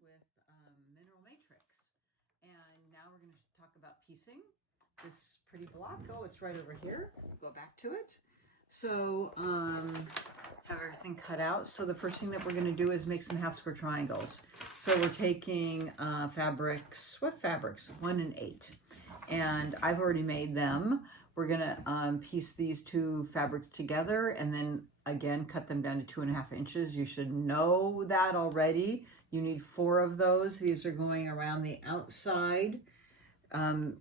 Marilyn with Mineral Matrix. And now we're going to talk about piecing this pretty block. Oh, it's right over here. We'll go back to it. So have everything cut out. So the first thing that we're going to do is make some half square triangles. So we're taking fabrics, what fabrics? 1 and 8. And I've already made them. We're going to piece these two fabrics together and then again cut them down to 2.5 inches. You should know that already. You need 4 of those. These are going around the outside,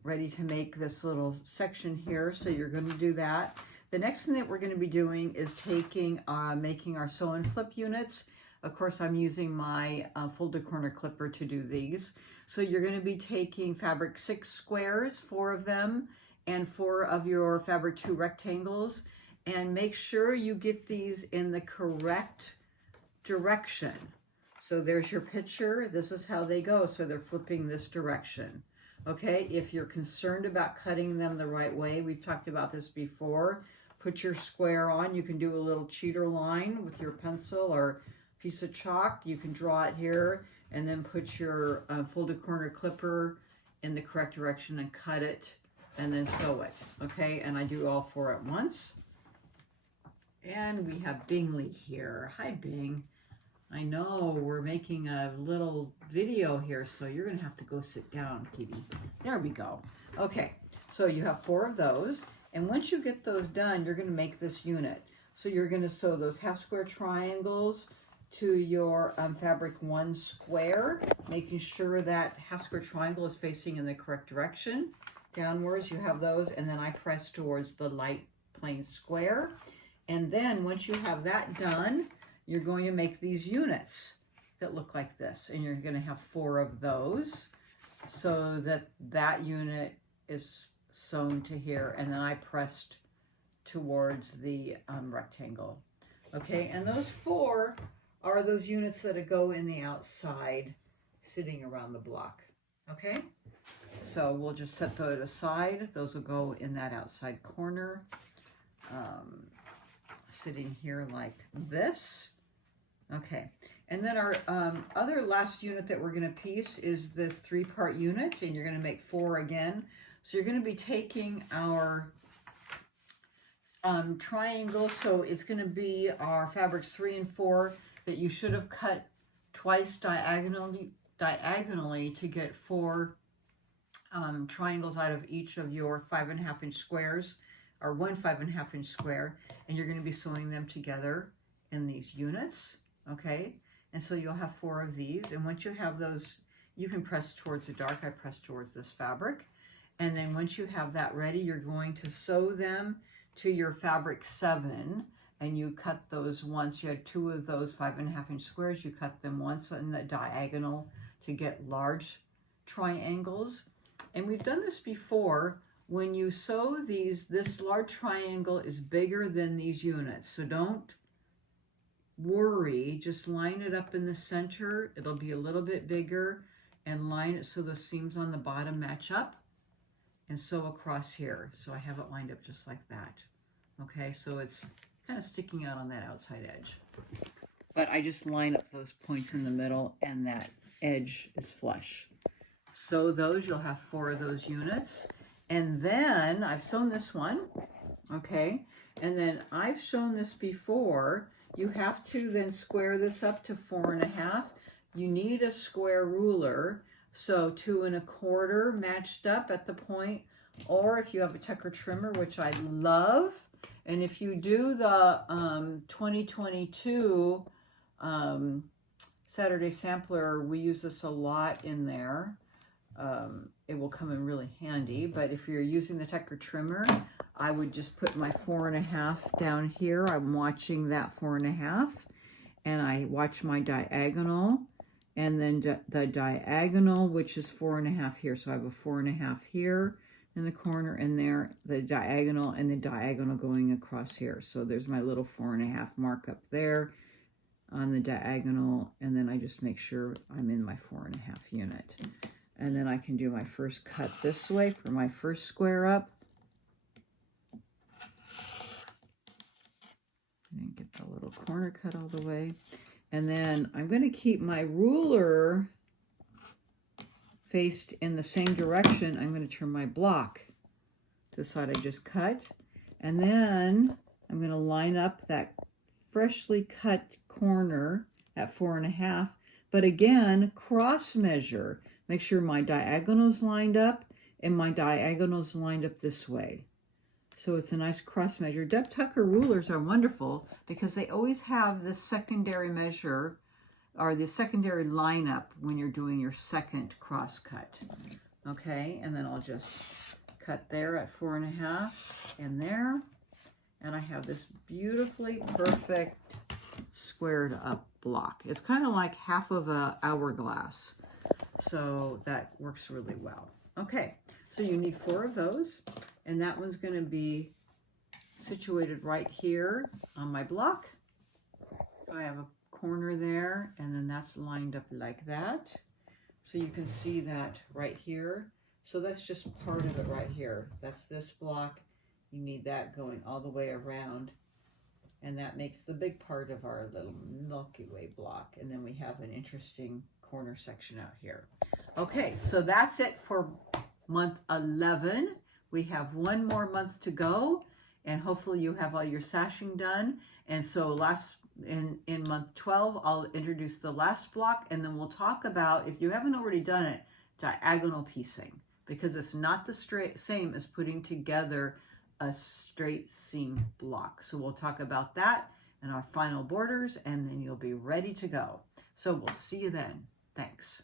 ready to make this little section here. So you're going to do that. The next thing that we're going to be doing is taking making our sew and flip units. Of course, I'm using my folded corner clipper to do these. So you're going to be taking fabric 6 squares, 4 of them, and 4 of your fabric 2 rectangles, and make sure you get these in the correct direction. So there's your picture. This is how they go. So they're flipping this direction. Okay, if you're concerned about cutting them the right way, we've talked about this before, put your square on. You can do a little cheater line with your pencil or piece of chalk. You can draw it here and then put your folded corner clipper in the correct direction and cut it and then sew it. Okay, and I do all 4 at once. And we have Bingley here. Hi, Bing. I know we're making a little video here, so you're going to have to go sit down, kitty. There we go. Okay, so you have 4 of those. And once you get those done, you're going to make this unit. So you're going to sew those half square triangles to your fabric 1 square, making sure that half square triangle is facing in the correct direction. Downwards, you have those, and then I press towards the light plain square. And then once you have that done, you're going to make these units that look like this. And you're going to have 4 of those so that that unit is sewn to here. And then I pressed towards the rectangle. Okay, and those 4 are those units that go in the outside sitting around the block. Okay, so we'll just set those aside. Those will go in that outside corner, sitting here like this. Okay, and then our other last unit that we're going to piece is this 3-part unit, and you're going to make 4 again. So you're going to be taking our triangle, so it's going to be our fabrics 3 and 4 that you should have cut twice diagonally to get 4 triangles out of each of your 5.5 inch squares, or 1 5.5 inch square, and you're going to be sewing them together in these units. Okay, and so you'll have 4 of these, and once you have those, you can press towards the dark. I press towards this fabric, and then once you have that ready, you're going to sew them to your fabric 7, and you cut those once. You had 2 of those 5.5 inch squares. You cut them once in the diagonal to get large triangles. And we've done this before. When you sew these, this large triangle is bigger than these units. So don't worry, just line it up in the center. It'll be a little bit bigger, and line it so the seams on the bottom match up, and sew across here. So I have it lined up just like that. Okay, so it's kind of sticking out on that outside edge. But I just line up those points in the middle, and that edge is flush. Sew those, you'll have 4 of those units. And then I've sewn this one, okay? And then I've shown this before. You have to then square this up to 4.5. You need a square ruler. So 2 1/4 matched up at the point, or if you have a Tucker trimmer, which I love. And if you do the 2022 Saturday Sampler, we use this a lot in there. It will come in really handy, but if you're using the Tucker trimmer, I would just put my 4.5 down here. I'm watching that 4.5, and I watch my diagonal, and then the diagonal, which is 4.5 here. So I have a 4.5 here in the corner, and there, the diagonal, and the diagonal going across here. So there's my little 4.5 mark up there on the diagonal, and then I just make sure I'm in my 4.5 unit. And then I can do my first cut this way for my first square up. And get the little corner cut all the way. And then I'm going to keep my ruler faced in the same direction, I'm going to turn my block to the side I just cut. And then I'm going to line up that freshly cut corner at 4.5. But again, cross measure. Make sure my diagonal's lined up and my diagonal's lined up this way. So it's a nice cross measure. Deb Tucker rulers are wonderful because they always have the secondary measure or the secondary lineup when you're doing your second cross cut. Okay, and then I'll just cut there at 4.5 and there. And I have this beautifully perfect squared up block. It's kind of like half of an hourglass. So that works really well. Okay, so you need 4 of those. And that one's going to be situated right here on my block. So I have a corner there, and then that's lined up like that. So you can see that right here. So that's just part of it right here. That's this block. You need that going all the way around. And that makes the big part of our little Milky Way block. And then we have an interesting corner section out here. Okay, so that's it for month 11. We have 1 more month to go, and hopefully you have all your sashing done. And so in month 12, I'll introduce the last block, and then we'll talk about, if you haven't already done it, diagonal piecing, because it's not the same as putting together a straight seam block. So we'll talk about that and our final borders, and then you'll be ready to go. So we'll see you then. Thanks.